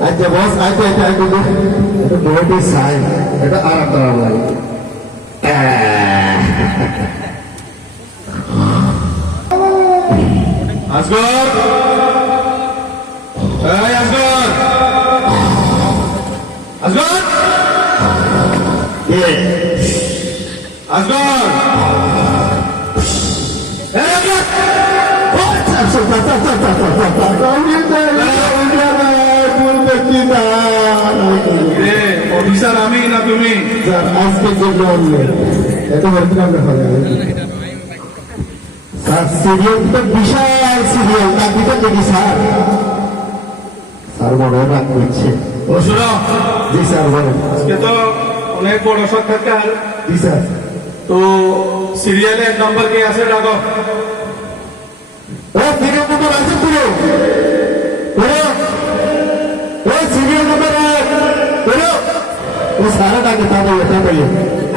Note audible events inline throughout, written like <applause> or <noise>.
আচ্ছা বস আচ্ছা এটা আগে এটা বইটি সাই এটা আরাম আরাম লাগে আসগর এই আসগর আসগর এ আসগর এই আসগর রে অফিসার আমি না তুমি? আজকে যে বললে এত বলছিলাম দেখা যাবে স্যার সিরিয়াল তো বিশাল সিরিয়াল বাকিটা দেখি স্যার। স্যার রাগ করছে জি স্যার বলেন। আজকে তো অনেক বড় সাক্ষাৎকার জি স্যার। তো সিরিয়ালে এক নম্বর কে আছে ডাকো ও সিরিয়াল নম্বর আছে পুরো। পুরো। ও সিরিয়াল নম্বর ও সারা ডাকে তাদের এটা বলে।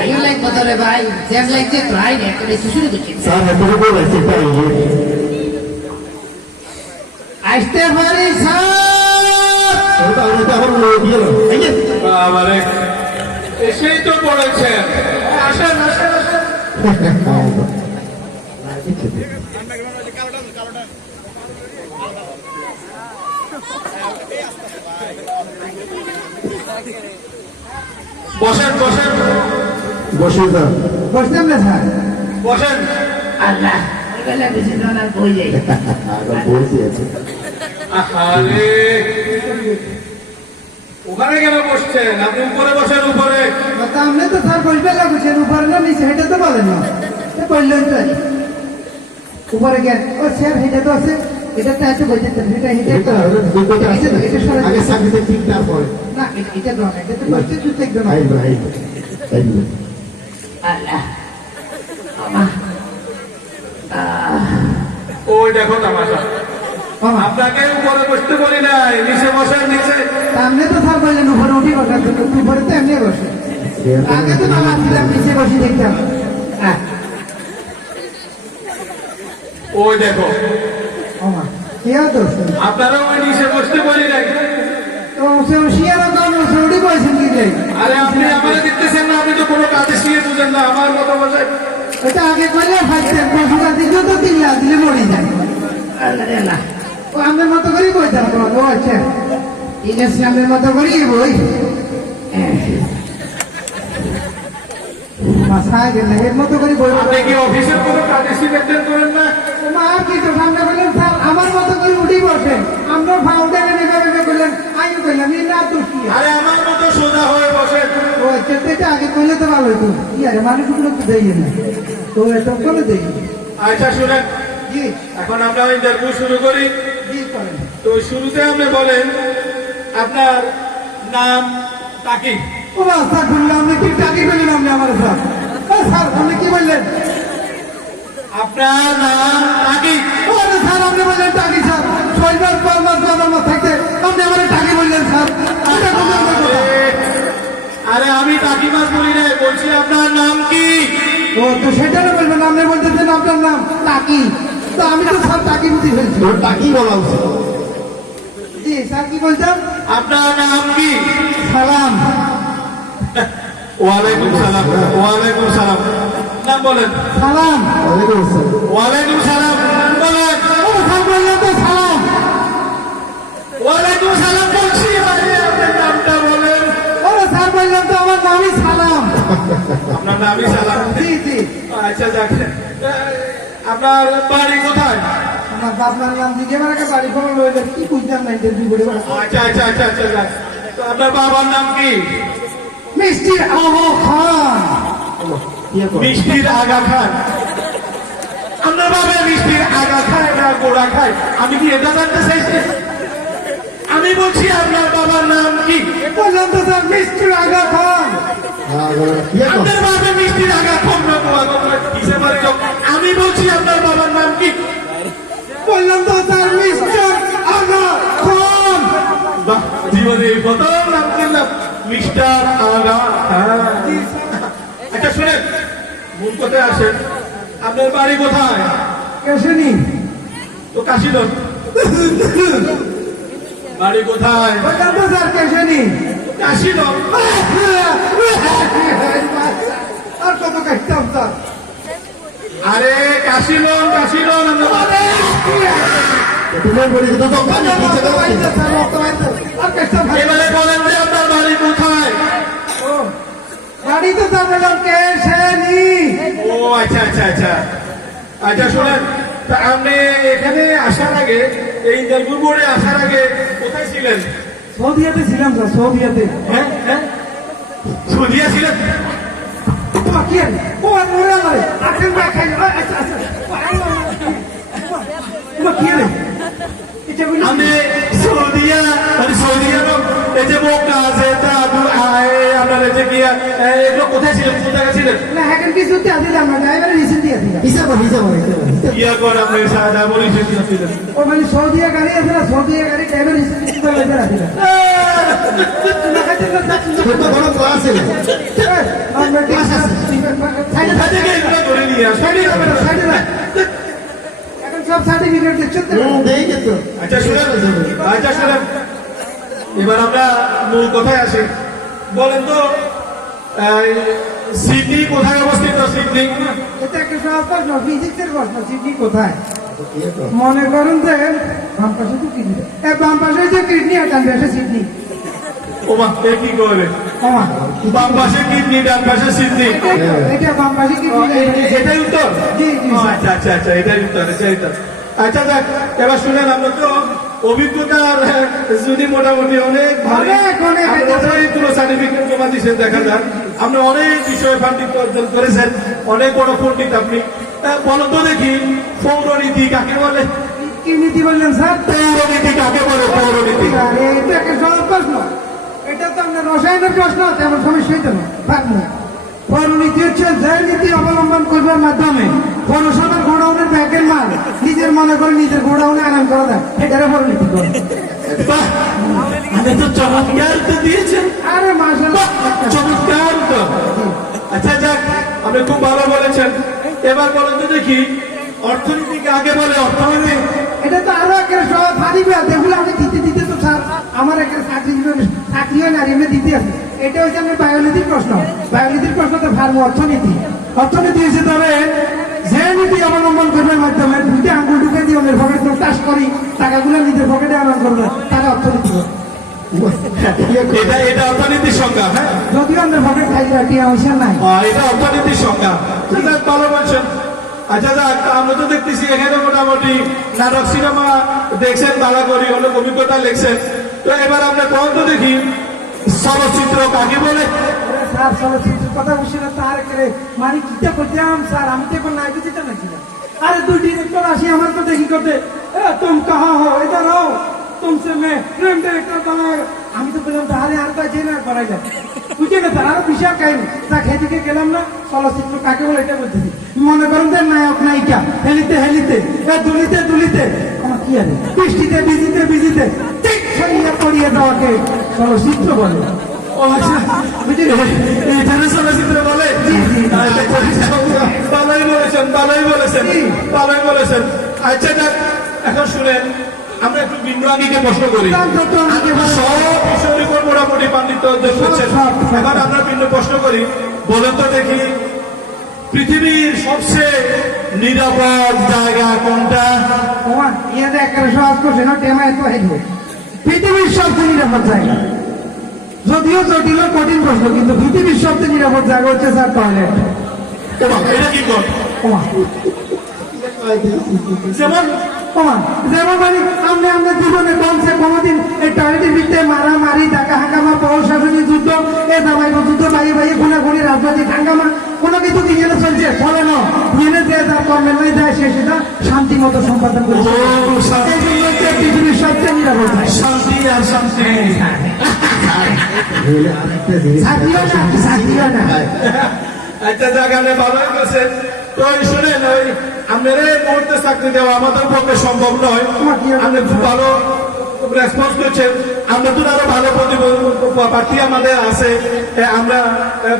Ayun lang po tole ভাই শেষ লাগছে প্রায় একটা শুরু করছি স্যার এত বলে। সেটা আসতে পারি স্যার? এসেই তো পড়েছেন। আসেন আসেন আসেন। <laughs> বসেন বসেন। বসে যান বসতাম না স্যার। বসেন। আল্লাহ ওখানে কেন বসছেন? আপনি উপরে বসেন উপরে। আপনি তো স্যার বসবে লাগুছেন উপরে না নিচে হেঁটে তো বলেন না। বললেন তো উপরে গেল ও স্যার হেঁটে তো আছে। এটা তো এত বলতে এটা এটা আছে। আগে চাকরিতে ঠিক তারপরে না এটা- তো একদম আইব আইব আল্লাহ। ওই দেখো তামাশা। আপনাকে উপরে বসতে বলি নাই নিচে বসেন নিচে। আপনি তো স্যার বললেন উপরে উঠি বসার জন্য উপরে তো এমনি বসে। আগে তো মামা ছিলাম নিচে বসে দেখতাম। হ্যাঁ ওই দেখো। আপনারা ওই নিচে বসতে বলি নাই। তো সে শিয়ারা কারণ সে উঠি বসেন কি যাই আরে আপনি আমারে দেখতেছেন না আপনি তো কোনো কাজে শিয়ে বুঝেন না আমার মতো বসে এটা আগে করলে ফাইতেন তো তিন লাখ দিলে মরে যায় আল্লাহ রে ও আমের মতো করেই বইতাম আচ্ছা ঠিক আছে আমের মতো করেই বই মাথায় গেলে এর মতো করে বই আপনি কি অফিসের কোনো কাজে সিলেকশন করেন না? মা কি তো সামনে বললেন স্যার আমার মতো করে উঠি বসেন আমরা ফাউন্ডারে নেবে নেবে বললেন আমি বললাম এই না তো কি আরে আমার মতো সোজা হয়ে ও এটা আগে করলে তো ভালো হতো কি আরে মানুষগুলো তো দেই না। তো এটা করে দেই আচ্ছা শুনেন। জি এখন আমরা ইন্টারভিউ শুরু করি। জি করেন? তো শুরুতে আপনি বলেন আপনার নাম তাকি ও স্যার বললাম আপনি কি বললেন আপনি আমার স্যার। ও স্যার আপনি কি বললেন? আপনার নাম আরে স্যার আপনি বললেন টাকি স্যার। ছয় মাস পাঁচ মাস আমার টাকি স্যার? আরে আমি তাকি মাস বলি নাই বলছি আপনার নাম কি? ও তো সেটা না বলবেন আপনি বলতেছেন আপনার নাম টাকি। তো আমি তো স্যার টাকি বুঝি ফেলছি। টাকি বলা উচিত। জি স্যার কি বলছেন? আপনার নাম কি? সালাম। ওয়ালাইকুম সালাম ওয়ালাইকুম সালাম। নাম বলেন। সালাম। ওয়ালাইকুম সালাম। বলেন। সালাম। ওয়ালাইকুম সালাম স্যার বললেন তো আমার নামই সালাম। আপনার নামই সালাম। জি জি। আচ্ছা যাক। আপনার বাড়ি কোথায়? আমার নাম দিকে একটা বাড়ি যাবে কি বুঝতাম না ইন্টারভিউ করে আচ্ছা আচ্ছা আচ্ছা আচ্ছা। তো আপনার বাবার নাম কি? মিষ্টি আবু খান। ইয়ে মিষ্টির আগা খান। আপনার বাবা মিষ্টির আগা খায় না গোড়া খায়? আমি কি এটা জানতে চাইছি? আমি বলছি আপনার বাবার নাম কি? বললাম তো স্যার মিস্ত্রি আগা খান আপনার বাবা মিষ্টির আগা কম না কিসে পারে আমি বলছি আপনার বাবার নাম কি? বললাম তো স্যার মিস্টার আগা খান বাহ, জীবনে প্রথম নাম করলাম মিস্টার আগা। হ্যাঁ। আচ্ছা শুনেন মূল কোথায় আসেন। আপনার বাড়ি কোথায়? কেসেনি তো কাশিদন বাড়ি কোথায়? স্যার কাশিদন আর কত কাটতাম স্যার। আরে বাড়ি। কাটতাম এবারে বলেন যে আপনার বাড়ি কোথায়? গাড়ি তো স্যার বললাম কেসেনি ও আচ্ছা আচ্ছা আচ্ছা। আচ্ছা শোনেন তা আপনি এখানে আসার আগে এই ইন্টারভিউ বোর্ডে আসার আগে কোথায় ছিলেন সৌদিয়াতে ছিলাম স্যার সৌদিয়াতে হ্যাঁ হ্যাঁ সৌদিয়া ছিলেন আচ্ছা আচ্ছা আমি সৌদিয়া মানে সৌদি আরব এই যে মক্কা আছে আয় আপনার এই যে কি এগুলো কোথায় ছিলেন কোথায় ছিলেন না এখন কিছু রিসেন্ট দিয়ে দিলাম হিসাব হিসাব হিসাব ইয়া করে আপনি সাদা বলি ছিলেন ও মানে সৌদিয়া গাড়ি আছে না সৌদিয়া গাড়ি ড্রাইভার দিয়ে ছোট বড় ক্লাস আমরা আছে সাইডে ধরে নিয়ে সাইডে সাইডে এখন সব সার্টিফিকেট দেখছেন তো দেই তো আচ্ছা শুনেন আচ্ছা শুনেন এবার আমরা মূল কথায় আসি। বলেন তো সিডনি কোথায় অবস্থিত? সিডনি এটা একটা সহজ প্রশ্ন ফিজিক্সের প্রশ্ন সিডনি কোথায়? মনে করুন যে বাম পাশে তো কিডনি। এ বাম পাশে যে কিডনি আর ডান পাশে সিডনি। ওমা এ কি করে কমা বাম পাশে কিডনি ডান পাশে সিডনি। এটা বাম পাশে কিডনি এটাই উত্তর? জি, জি, আচ্ছা আচ্ছা আচ্ছা এটাই উত্তর এটাই উত্তর। আচ্ছা দেখ এবার শুনেন আমরা তো অভিজ্ঞতার যদি মোটামুটি অনেক ভালো অনেক, অনেক। অনেকগুলো সার্টিফিকেট জমা দিয়েছেন দেখা যাক। আপনি অনেক বিষয়ে পাণ্ডিত্য অর্জন করেছেন অনেক বড় পণ্ডিত আপনি। বলুন তো দেখি পৌরনীতি কাকে বলে? কি নীতি বললেন স্যার? পৌরনীতি কাকে বলে পৌরনীতি? এটা একটা সহজ প্রশ্ন। এটা তো আপনার রসায়নের প্রশ্ন তেমন সমস্যা হইতো না পৌরনীতি হচ্ছে যে নীতি অবলম্বন করবার মাধ্যমে পৌরসভার ব্যাগের মাল নিজের মনে করে নিজের গোডাউনে আরাম করা যায়। এটারে পৌরনীতি করে। বাহ, তো চমৎকার তো দিয়েছেন আরে চমৎকার তো। আচ্ছা যাক আপনি খুব ভালো বলেছেন। এবার বলেন তো দেখি অর্থনীতিকে আগে বলে অর্থনীতি এটা তো আরও একটা সব ভারী ব্যাস এগুলো আমি দিতে দিতে তো স্যার আমার একটা চাকরি চাকরি হয় না এমনি দিতে আছে এটা হচ্ছে আমার বায়োলজির প্রশ্ন। বায়োলজির প্রশ্ন তো ভার্ম অর্থনীতি। অর্থনীতি হচ্ছে তবে যে নীতি অবলম্বন করবার মাধ্যমে দুইটা আঙ্গুল ঢুকে দিয়ে অন্যের পকেটে চাষ করি টাকাগুলো নিজের পকেটে আনন্দ করবে তারা অর্থনীতি এটা এটা অর্থনীতির সংজ্ঞা হ্যাঁ? যদিও অন্যের পকেট খাই টিয়া পয়সা নাই। এটা অর্থনীতির সংজ্ঞা। ভালো বলছেন। আচ্ছা যাক আমরা তো দেখতেছি এখানে মোটামুটি নাটক সিনেমা দেখছেন ভালো করি অনেক অভিজ্ঞতা লিখছেন। তো এবার আমরা কোন তো দেখি চলচ্চিত্র কাকে বলে? স্যার চলচ্চিত্রের কথা বলছি না তার করে মানে কিটা করতাম স্যার, আমি তো এখন নাই বুঝতে পারছি না। আরে দুই ডিরেক্টর আসি, আমার তো দেখি করতে। তুম কাহা হো? ইধর হো তুমসে মে প্রেম ডিরেক্টর বানায়। আমি তো বললাম, তাহলে আর কাছে না করাই যায় বুঝে স্যার আরও বিশাল কাহিনী। তা খেদিকে গেলাম না, চলচ্চিত্র কাকে বলে এটা বলতেছি। মনে করেন যে নায়ক, নায়িকা, হেলিতে হেলিতে দুলিতে দুলিতে, আমার কি আছে বৃষ্টিতে বিজিতে বিজিতে ঠিক ছড়িয়ে পড়িয়ে দেওয়াকে চলচ্চিত্র বলে। বলে বলেছেন ভালোই বলেছেন ভালোই বলেছেন আচ্ছা এখন শুনেন আমরা একটু বিন্দুয়ানিকে প্রশ্ন করি। সব বিষয়ের উপর মোটামুটি পাণ্ডিত্য করি বলেন তো দেখি পৃথিবীর সবচেয়ে নিরাপদ জায়গা কোনটা পৃথিবীর সবচেয়ে নিরাপদ জায়গা যদিও জটিল কঠিন প্রশ্ন কিন্তু পৃথিবীর সবচেয়ে নিরাপদ জায়গা হচ্ছে স্যার টয়লেট। যেমন? যেমন মানে আমরা আমাদের জীবনে বলছে কোনোদিন এই টয়লেটের ভিতরে মারামারি টাকা হাঙ্গামা যুদ্ধ এ দাবাই যুদ্ধ বাইরে বাইরে গুণাগুণি রাজনৈতিক হাঙ্গামা কোনো কিছু কি জেনে চলছে? চলে না। জেনে যে যার যায় সে সেটা শান্তি মতো সম্পাদন করেছে পৃথিবীর। শান্তি আর শান্তি আচ্ছা জায়গানে ভালোই গেছে তো শুনেন ওই আপনার এই মুহূর্তে চাকরি দেওয়া আমাদের পক্ষে সম্ভব নয়। আপনি খুব ভালো রেসপন্স করছেন আমরা তো আরও ভালো প্রার্থী আমাদের আছে। আমরা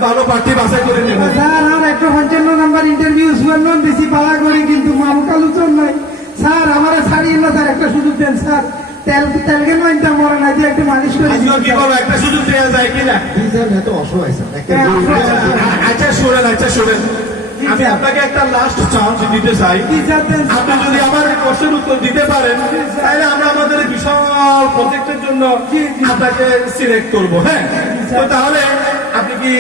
ভালো প্রার্থী বাছাই করে নেব। স্যার আর একটা পঞ্চান্ন নাম্বার ইন্টারভিউ সুবর্ণ বেশি পালা করি কিন্তু মামকা লুচন নাই স্যার আমার ছাড়িয়ে না স্যার একটা সুযোগ দেন স্যার। তেল তেল কেন আনতে মরে নাই? যে একটু মালিশ করে আজকে কি করব? একটা সুযোগ দেওয়া যায় কিনা এত অসহায় স্যার। একটা হ্যাঁ, আচ্ছা শুনেন আচ্ছা শুনেন। আমি আপনাকে একটা লাস্ট চান্স দিতে চাই। আপনি যদি আমার প্রশ্নের উত্তর দিতে পারেন তাহলে আমরা আমাদের বিশাল প্রজেক্টের জন্য আপনাকে সিলেক্ট করব হ্যাঁ? তো তাহলে আপনি কি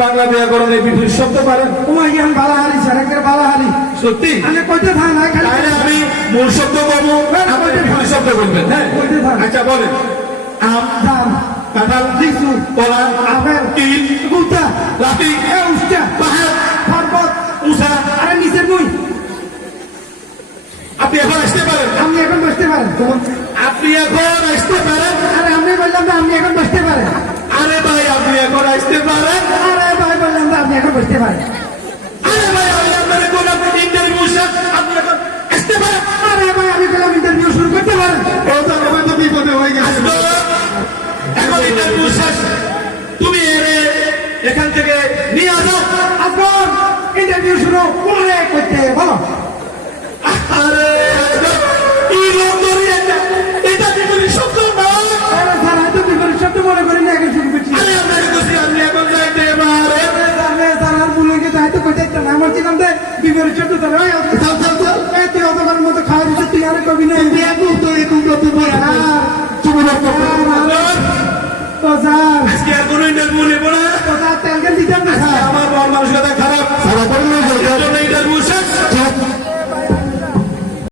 বাংলা ব্যাকরণের বিপরীত শব্দ পারেন? ইয়ান বালাহারি স্যার বালাহারি। সত্যি? আমি কইতে থাক না খালি তাহলে আমি মূল শব্দ বলব আপনি বিপরীত শব্দ বলবেন হ্যাঁ। আচ্ছা বলেন। আম দাম কাঁঠাল লিচু কলা আপেল তিল গুতা লাঠি এ উস্তা পাহাড় পর্বত উষা। আরে নিচের বই আপনি এখন আসতে পারেন। আপনি এখন বসতে পারেন। আপনি এখন আসতে পারেন। আরে আমি বললাম না আপনি এখন বসতে পারেন। আরে ভাই আপনি এখন আসতে পারেন। আরে ভাই বললাম না আপনি এখন বসতে পারেন। ভাই আমি আপনার কোন ইন্টারভিউ আপনি আসতে পারেন? আরে ভাই আমি বললাম ইন্টারভিউ শুরু করতে পারেন? ও তো আমার তো বিপদে হয়ে গেছে। এখন ইন্টারভিউ শেষ। তুমি এরে এখান থেকে নিয়ে আসো। আসুন ইন্টারভিউ শুরু করে করতে বলো। আরে কি বেরোচ্ছে তো তারা চল চল চল এই তুই অতবার মতো খাওয়া দিচ্ছে তুই আর কবি না তুই এক তো এরকম তো তুই বলে তো স্যার আজকে আর কোনো ইন্টারভিউ নেব না তো স্যার তেলকে দিতাম না আমার বড় মানুষ কথা